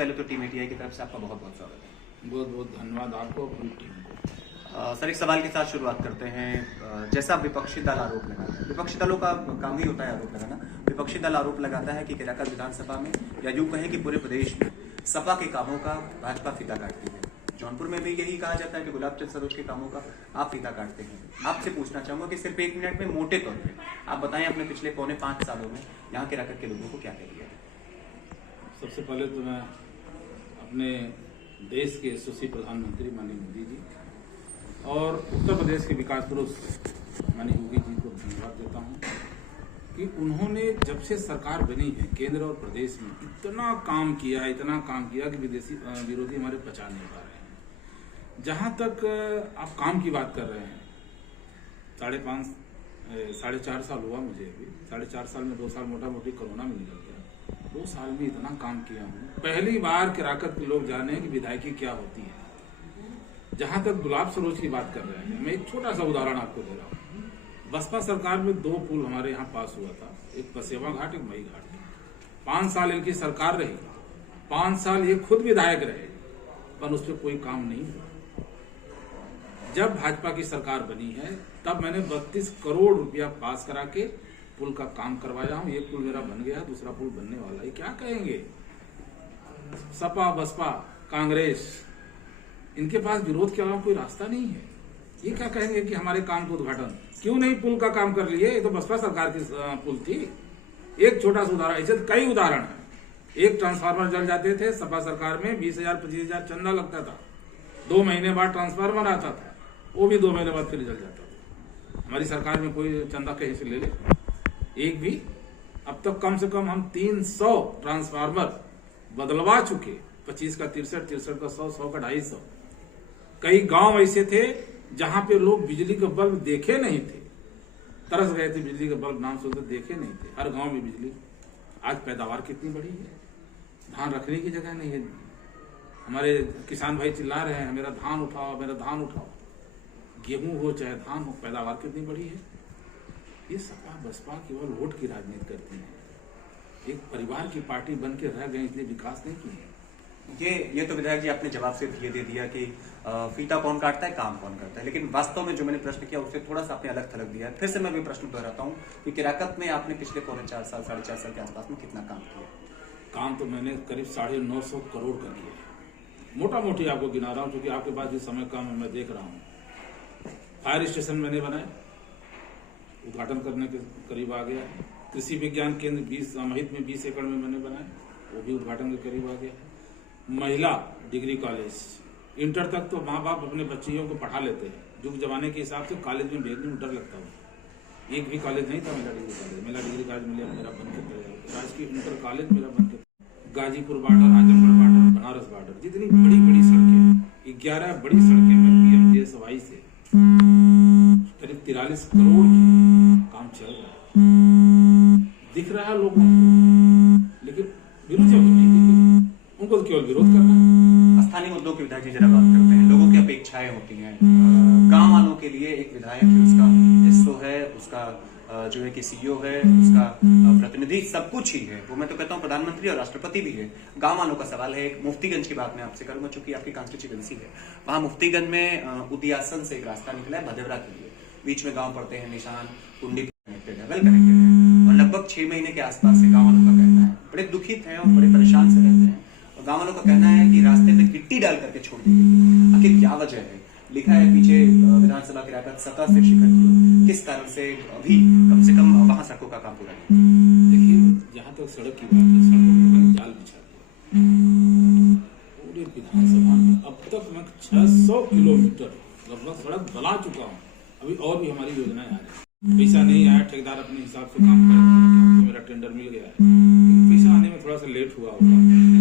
पहले तो team ATI की तरफ से आपका बहुत बहुत स्वागत है। बहुत बहुत धन्यवाद आपको, पूरी टीम को। सर, एक सवाल के साथ शुरुआत करते हैं। जैसा विपक्षी दल आरोप लगाता है, विपक्षी दलों का काम ही होता है आरोप लगाना। विपक्षी दल आरोप लगाता है कि केराकत विधानसभा में, या यूं कहें कि पूरे प्रदेश में सपा के कामों का भाजपा फीता काटती है। जौनपुर में भी यही कहा जाता है कि गुलाब चंद सरोज के कामों का आप फीता काटते हैं। आपसे पूछना चाहूंगा कि सिर्फ 1 मिनट में मोटे तौर पे आप बताएं अपने पिछले 4.5 सालों में यहाँ केराकत के लोगों को क्या कह दिया है। सबसे पहले तो मैं अपने देश के यशस्वी प्रधानमंत्री माननीय मोदी जी और उत्तर प्रदेश के विकास पुरुष माननीय योगी जी को धन्यवाद देता हूँ कि उन्होंने जब से सरकार बनी है केंद्र और प्रदेश में इतना काम किया कि विदेशी विरोधी हमारे पचा नहीं पा रहे हैं। जहाँ तक आप काम की बात कर रहे हैं, 4.5 साल हुआ मुझे अभी। 4.5 साल में 2 साल मोटा मोटी कोरोना में निकल गया। 2 साल में इतना काम किया हूँ। पहली बार केराकत के लोग जाने कि विधायकी क्या होती है। जहां तक गुलाब सरोज की बात कर रहे हैं, मैं एक छोटा सा उदाहरण आपको दे रहा हूँ। बसपा सरकार में 2 पुल हमारे यहाँ पास हुआ था, एक पसेवा घाट, एक मई घाट। 5 साल इनकी सरकार रही, 5 साल ये खुद विधायक रहे, पर उस पर कोई काम नहीं हुआ। जब भाजपा की सरकार बनी है तब मैंने 32 करोड़ रुपया पास करा के पुल का काम करवाया हूं। एक पुल मेरा बन गया, दूसरा पुल बनने वाला है। क्या कहेंगे सपा, बसपा, कांग्रेस, इनके पास विरोध के अलावा कोई रास्ता नहीं है। ये क्या कहेंगे कि हमारे काम का उद्घाटन क्यों नहीं पुल का काम कर लिए? ये तो बसपा सरकार की पुल थी। एक छोटा सा उदाहरण, ऐसे कई उदाहरण है। एक ट्रांसफार्मर जल जाते थे सपा सरकार में, 20,000 25,000 चंदा लगता था। 2 महीने बाद ट्रांसफार्मर आता था, वो भी 2 महीने बाद फिर जल जाता था। हमारी सरकार में कोई चंदा कहीं से ले ले? एक भी। अब तक कम से कम हम 300 ट्रांसफार्मर बदलवा चुके। 25 का 63, 63 का 100, 100 का 250। कई गांव ऐसे थे जहां पे लोग बिजली का बल्ब देखे नहीं थे, तरस गए थे। बिजली का बल्ब नाम सुनते देखे नहीं थे। हर गांव में बिजली। आज पैदावार कितनी बड़ी है, धान रखने की जगह नहीं है। हमारे किसान भाई चिल्ला रहे हैं, मेरा धान उठाओ, मेरा धान उठाओ। गेहूं हो चाहे धान हो, पैदावार कितनी बड़ी है। ये सपा बसपा केवल वोट की राजनीति करती है। एक परिवार की पार्टी बन के रह गए, इसलिए विकास नहीं किया। ये तो विधायक जी आपने जवाब सिर्फ ये दे दिया कि फीता कौन काटता है, काम कौन करता है। लेकिन वास्तव में जो मैंने प्रश्न किया उससे थोड़ा सा आपने अलग थलग दिया है। फिर से मैं भी प्रश्न दोहराता हूँ कि केराकत में आपने पिछले 4.5 साल 4.5 साल के आसपास में कितना काम किया? काम तो मैंने करीब 950 करोड़ का किया है। मोटा मोटी आपको गिना रहा हूँ, क्योंकि आपके पास भी समय कम है, मैं देख रहा हूँ। फायर स्टेशन मैंने बनाए, उद्घाटन करने के करीब आ गया है। कृषि विज्ञान केंद्र 20 महित में 20 एकड़ में मैंने बनाए, वो भी उद्घाटन के करीब आ गया है। महिला डिग्री कॉलेज, इंटर तक तो माँ बाप अपने बच्चियों को पढ़ा लेते हैं। युग जमाने के हिसाब से कॉलेज में भेजने में डर लगता है। एक भी कॉलेज नहीं था महिला डिग्री कॉलेज। महिला डिग्री कॉलेज मेरा बन के तैयार, राजकीय इंटर कॉलेज मेरा बन के, Ghazipur border, Azamgarh border, Banaras border, जितनी बड़ी बड़ी सड़कें, 11 बड़ी सड़कें में PMGSY से करीब 43 करोड़ काम चल रहा है। दिख रहा है लोगों को, लेकिन विरोधियों को नहीं दिख रहा। उनको तो केवल विरोध करना है। स्थानीय मुद्दों की विधायक जी जरा बात करते हैं। लोगों की अपेक्षाएं होती हैं। गांव वालों के लिए एक विधायक उसका एसओ है, उसका जो है कि सीईओ है, उसका प्रतिनिधि सब कुछ ही है। वो मैं तो कहता हूँ प्रधानमंत्री और राष्ट्रपति भी है। गांव वालों का सवाल है। एक मुफ्तीगंज की बात मैं आपसे करूंगा, चूंकि आपकी कॉन्स्टिट्यूएंसी है। वहां मुफ्तीगंज में उदियासन से एक रास्ता निकला है भदेवरा के लिए। बीच में गांव पड़ते हैं निशान, कुंडी कनेक्टेड है, वेल कनेक्टेड है। और लगभग 6 महीने के आसपास से गांव वालों का कहना है, बड़े दुखित है और बड़े परेशान से रहते हैं। और गांव वालों का कहना है कि रास्ते पे गिट्टी डाल करके छोड़ दी गई। आखिर क्या वजह है? लिखा है पीछे विधानसभा की केराकत 17 से शिखर की। किस कारण से अभी कम से कम वहां सड़कों का काम पूरा नहीं? देखिए, जहां तक सड़क की बात है, सड़कों पर जाल बिछा दिया पूरे विधानसभा में। अब तक मैं 600 किलोमीटर लगभग सड़क बना चुका हूँ। अभी और भी हमारी योजनाएं आ रही। पैसा नहीं आया, ठेकेदार अपने हिसाब से काम कर, तो मेरा टेंडर मिल गया है। पैसा आने में थोड़ा सा लेट हुआ होगा,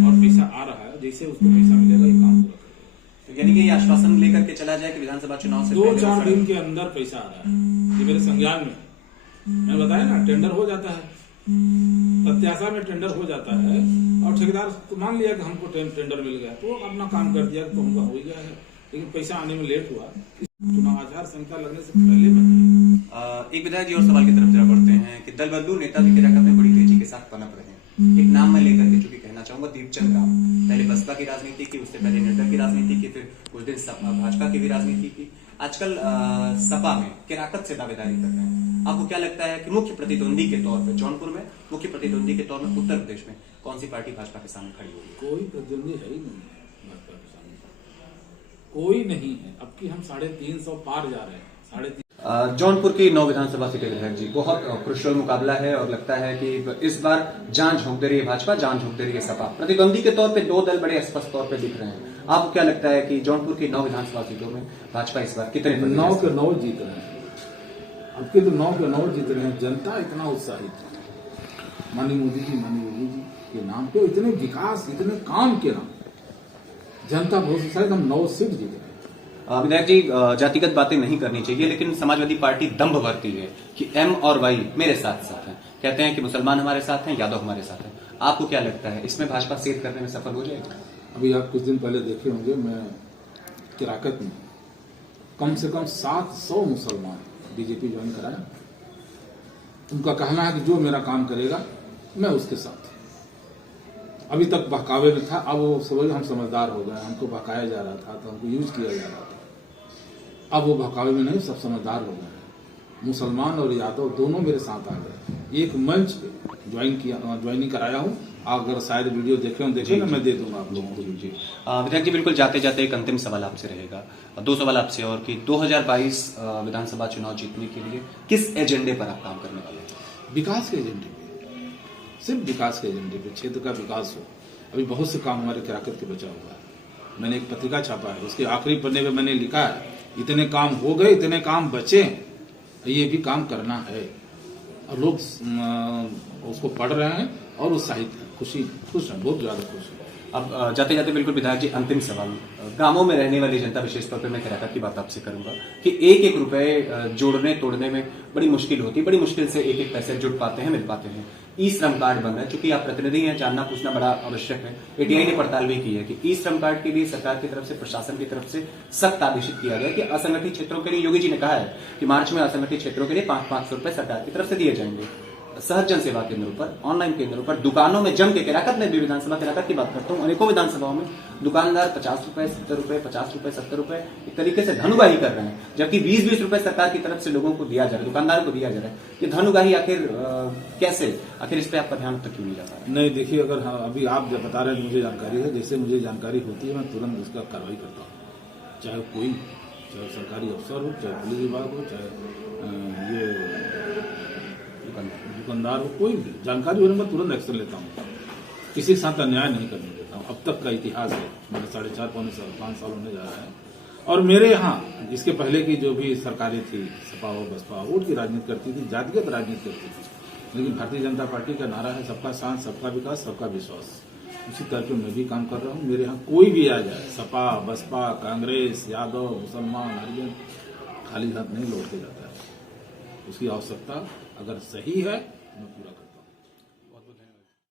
और पैसा आ रहा है। जैसे उसको पैसा मिलेगा ये काम पूरा करेगा। तो यानी कि ये आश्वासन लेकर के चला जाए कि विधानसभा चुनाव से 2-4 दिन के अंदर पैसा आ रहा है। ये मेरे संज्ञान में, मैं बताया ना, टेंडर हो जाता है, प्रत्याशा में टेंडर हो जाता है, और ठेकेदार तो मान लिया कि हमको टेंडर मिल गया, तो अपना काम कर दिया, तो उनका हो गया है। लेकिन पैसा आने में लेट हुआ। चुनाव आचार संहिता लगने से पहले बने। एक विधायक जी और सवाल की तरफ जरा बढ़ते हैं कि दल बदलू नेता भी केराकत में बड़ी तेजी के साथ पनप रहे हैं। एक नाम मैं लेकर के चूंकि कहना चाहूंगा, दीपचंद राम, पहले भाजपा की राजनीति की, उससे पहले निर्दल की राजनीति की, फिर कुछ दिन भाजपा की भी राजनीति की। आजकल सपा में किराकत से दावेदारी कर रहे हैं। आपको क्या लगता है कि मुख्य प्रतिद्वंदी के तौर पर जौनपुर में, मुख्य प्रतिद्वंदी के तौर में उत्तर प्रदेश में कौन सी पार्टी भाजपा के सामने खड़ी होगी? कोई प्रतिद्वंदी है ही नहीं है भाजपा के सामने, कोई नहीं है। अब की हम 350 पार जा रहे हैं, 350। जौनपुर की 9 विधानसभा सीटें विधायक जी, बहुत क्रुशियल मुकाबला है और लगता है कि इस बार जान झोंक दे रही है भाजपा, जान झोंक दे रही है सपा। प्रतिद्वंदी के तौर पे दो दल बड़े स्पष्ट तौर पे दिख रहे हैं। आपको क्या लगता है कि जौनपुर की 9 विधानसभा सीटों में भाजपा इस बार कितने 9 के 9 जीत रहे हैं। अब के तो 9 के 9 जीत रहे हैं। जनता इतना उत्साहित है माननीय मोदी जी, माननीय योगी जी के नाम पे, इतने विकास, इतने काम के नाम, जनता बहुत उत्साहित। हम 9 सीट जीत रहे हैं। विधायक जी, जातिगत बातें नहीं करनी चाहिए, लेकिन समाजवादी पार्टी दंभ भरती है कि एम और वाई मेरे साथ साथ हैं। कहते हैं कि मुसलमान हमारे साथ हैं, यादव हमारे साथ हैं। आपको क्या लगता है, इसमें भाजपा सेव करने में सफल हो जाएगी? अभी आप कुछ दिन पहले देखे होंगे, मैं किराकत में कम से कम 700 मुसलमान बीजेपी ज्वाइन कराया। उनका कहना है कि जो मेरा काम करेगा मैं उसके साथ। अभी तक बहकावे में था, अब वो समझ हम समझदार हो गए। हमको बहकाया जा रहा था, तो हमको यूज किया जा रहा था। अब वो बहकावे में नहीं, सब समझदार हो गए। मुसलमान और यादव दोनों मेरे साथ आ गए। एक मंच पे ज्वाइनिंग कराया हूँ। अगर शायद वीडियो देखे ना, मैं दे दूंगा आप लोगों को। जी विधायक जी, बिल्कुल जाते जाते एक अंतिम सवाल आपसे रहेगा, 2 सवाल आपसे और कि 2022 विधानसभा चुनाव जीतने के लिए किस एजेंडे पर आप काम करने वाले हैं? विकास के एजेंडे पे, सिर्फ विकास के एजेंडे पे, क्षेत्र का विकास हो। अभी बहुत से काम हमारे किराकत के बचा हुआ है। मैंने एक पत्रिका छापा है, उसके आखिरी पन्ने पे मैंने लिखा है, इतने काम हो गए, इतने काम बचे, ये भी काम करना है। और लोग उसको पढ़ रहे हैं और उत्साहित हैं, खुश हैं, बहुत ज्यादा खुश हैं। अब जाते जाते बिल्कुल विधायक जी, अंतिम सवाल, गांवों में रहने वाली जनता, विशेष तौर पे मैं किराकत की बात आपसे करूंगा कि एक एक रुपए जोड़ने तोड़ने में बड़ी मुश्किल होती है, बड़ी मुश्किल से एक एक पैसे जुड़ पाते हैं, मिल पाते हैं। ई श्रम कार्ड बन रहा है, चूंकि आप प्रतिनिधि हैं, जानना पूछना बड़ा आवश्यक है। एटीआई ने पड़ताल भी की है कि ई श्रम कार्ड के लिए सरकार की तरफ से, प्रशासन की तरफ से सख्त आदेशित किया गया कि असंगठित क्षेत्रों के लिए, योगी जी ने कहा है कि मार्च में असंगठित क्षेत्रों के लिए 500 रुपए सरकार की तरफ से दिए जाएंगे। सहज जन सेवा केंद्रों पर, ऑनलाइन केंद्रों पर, दुकानों में जम के, किराकत में भी, विधानसभा किराकत की बात करता हूं, अनेकों विधानसभाओं में दुकानदार 50 रुपए, 70 रुपए, 50 रुपए, 70 रुपए एक तरीके से धनुगाही कर रहे हैं, जबकि 20-20 रुपए सरकार की तरफ से लोगों को दिया जा रहा है, दुकानदारों को दिया जा रहा है। ये धनुगाही आखिर कैसे, आखिर इस पे आपका ध्यान तक क्यों नहीं जाता है? नहीं, देखिए, अगर अभी आप जब बता रहे हैं मुझे जानकारी है, जैसे मुझे जानकारी होती है मैं तुरंत उसका कार्रवाई करता हूँ। चाहे कोई, चाहे सरकारी अफसर हो, चाहे पुलिस विभाग हो, चाहे ये दुकानदार हो, कोई भी जानकारी होने में तुरंत एक्शन लेता हूँ। किसी के साथ अन्याय नहीं करने देता हूँ। अब तक का इतिहास है, मेरे 4.5 पौने 5 साल होने जा रहा है। और मेरे यहाँ इसके पहले की जो भी सरकारें थी, सपा हो, बसपा हो, वोट की राजनीति करती थी, जातिगत राजनीति करती थी। लेकिन भारतीय जनता पार्टी का नारा है सबका साथ, सबका विकास, सबका विश्वास। उसी तरह पे मैं भी काम कर रहा हूँ। मेरे यहाँ कोई भी आ जाए, सपा, बसपा, कांग्रेस, यादव, मुसलमान, हरिजन, खाली हाथ नहीं लौट के जाता है। उसकी आवश्यकता अगर सही है, मैं पूरा करूँ।